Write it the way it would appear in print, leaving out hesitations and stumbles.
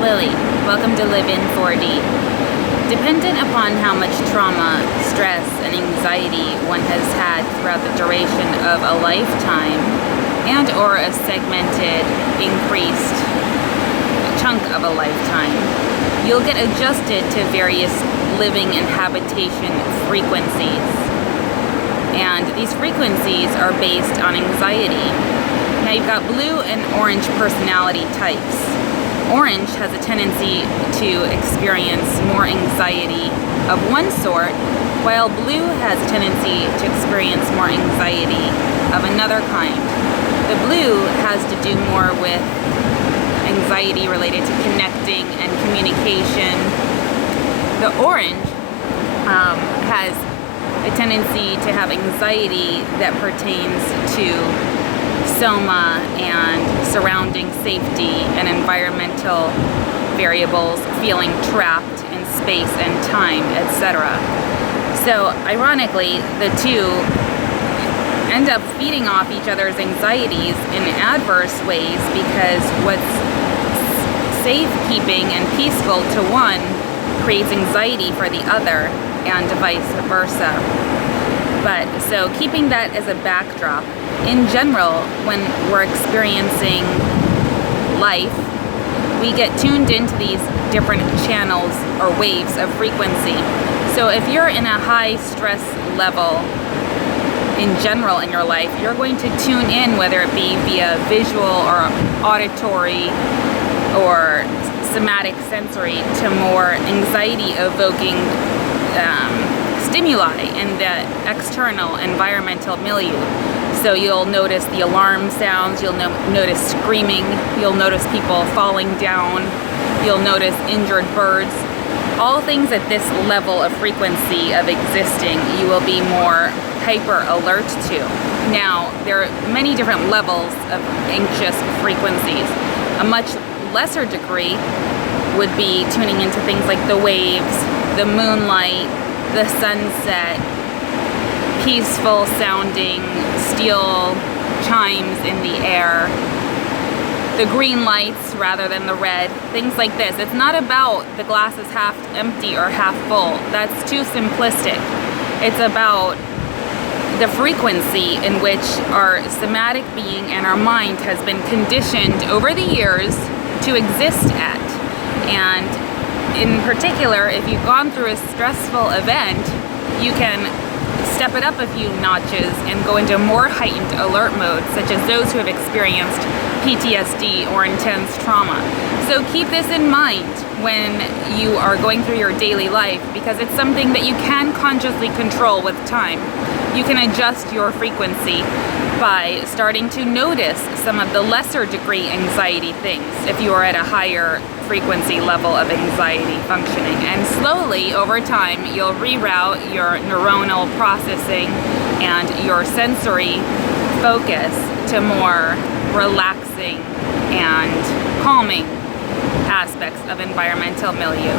Lily. Welcome to Live in 4D. Dependent upon how much trauma, stress, and anxiety one has had throughout the duration of a lifetime and or a segmented, increased chunk of a lifetime, you'll get adjusted to various living and habitation frequencies. And these frequencies are based on anxiety. Now you've got blue and orange personality types. Orange has a tendency to experience more anxiety of one sort, while blue has a tendency to experience more anxiety of another kind. The blue has to do more with anxiety related to connecting and communication. The orange has a tendency to have anxiety that pertains to soma and surrounding safety and environmental variables, feeling trapped in space and time, etc. So ironically, the two end up feeding off each other's anxieties in adverse ways, because what's safekeeping and peaceful to one creates anxiety for the other, and vice versa. But so keeping that as a backdrop, in general, when we're experiencing life, we get tuned into these different channels or waves of frequency. So if you're in a high stress level in general in your life, you're going to tune in, whether it be via visual or auditory or somatic sensory, to more anxiety evoking stimuli in the external environmental milieu. So you'll notice the alarm sounds, you'll notice screaming, you'll notice people falling down, you'll notice injured birds. All things at this level of frequency of existing, you will be more hyper alert to. Now, there are many different levels of anxious frequencies. A much lesser degree would be tuning into things like the waves, the moonlight, the sunset, peaceful sounding steel chimes in the air, the green lights rather than the red, things like this. It's not about the glass is half empty or half full. That's too simplistic. It's about the frequency in which our somatic being and our mind has been conditioned over the years to exist at. And in particular, if you've gone through a stressful event, you can step it up a few notches and go into more heightened alert mode, such as those who have experienced PTSD or intense trauma. So keep this in mind when you are going through your daily life, because it's something that you can consciously control with time. You can adjust your frequency by starting to notice some of the lesser degree anxiety things if you are at a higher frequency level of anxiety functioning. And slowly over time, you'll reroute your neuronal processing and your sensory focus to more relaxing and calming aspects of environmental milieu.